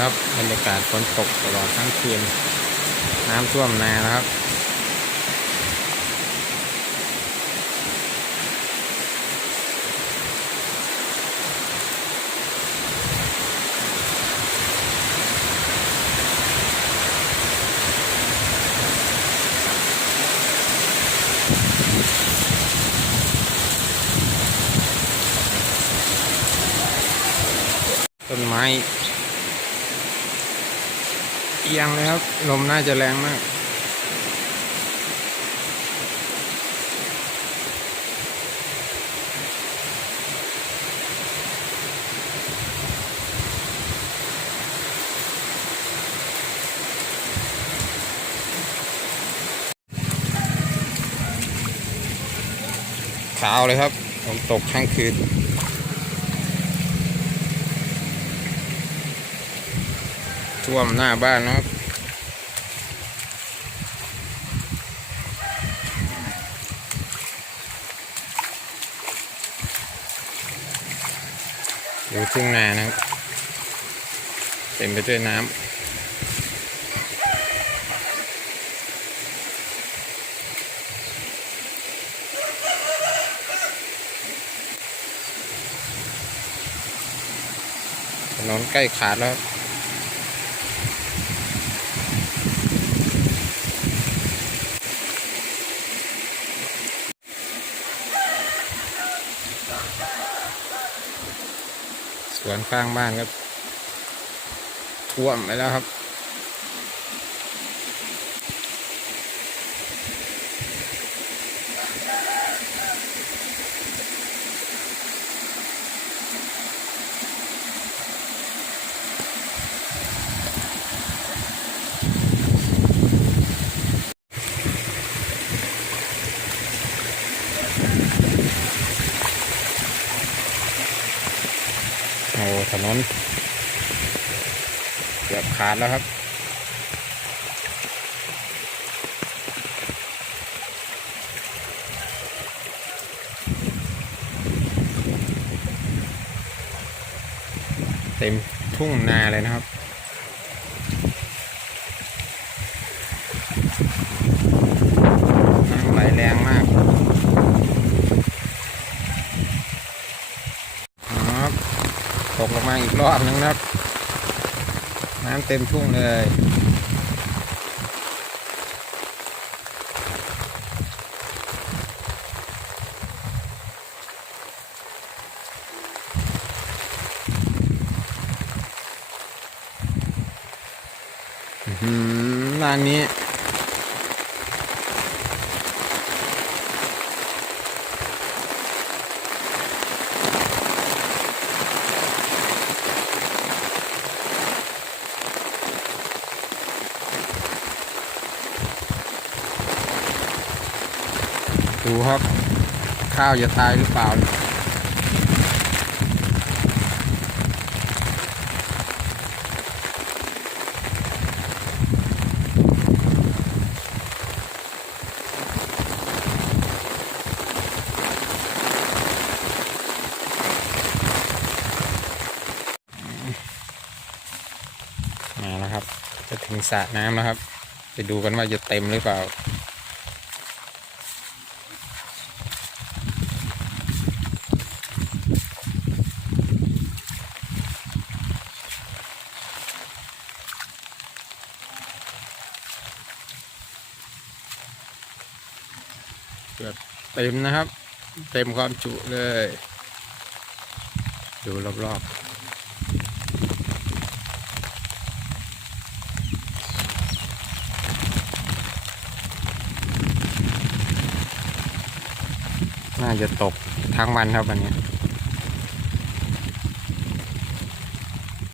ครับบรรยากาศฝนตกตลอดทั้งคืนน้ำท่วมนานะครับต้นไม้เอียงเลยครับลมน่าจะแรงมากขาวเลยครับฝนตกทั้งคืนท่วมหน้าบ้านนะครับอยู่ทุ่งนานะครับเต็มไปด้วยน้ำถนนใกล้ขาดแล้วสวนข้างบ้านก็ท่วมไปแล้วครับโอ้ถนนเกือบขาดแล้วครับเต็มทุ่งนาเลยนะครับน้ำไหลแรงมากครับตกลงมาอีกรอบนึงนะครับน้ำเต็มทุ่งเลยร้านนี้ดูครับข้าวจะตายหรือเปล่ามาแล้วครับจะถึงสระน้ำแล้วครับไปดูกันว่าจะเต็มหรือเปล่าเกือบเต็มนะครับเต็มความจุเลยดูรอบๆน่าจะตกทั้งวันครับวันนี้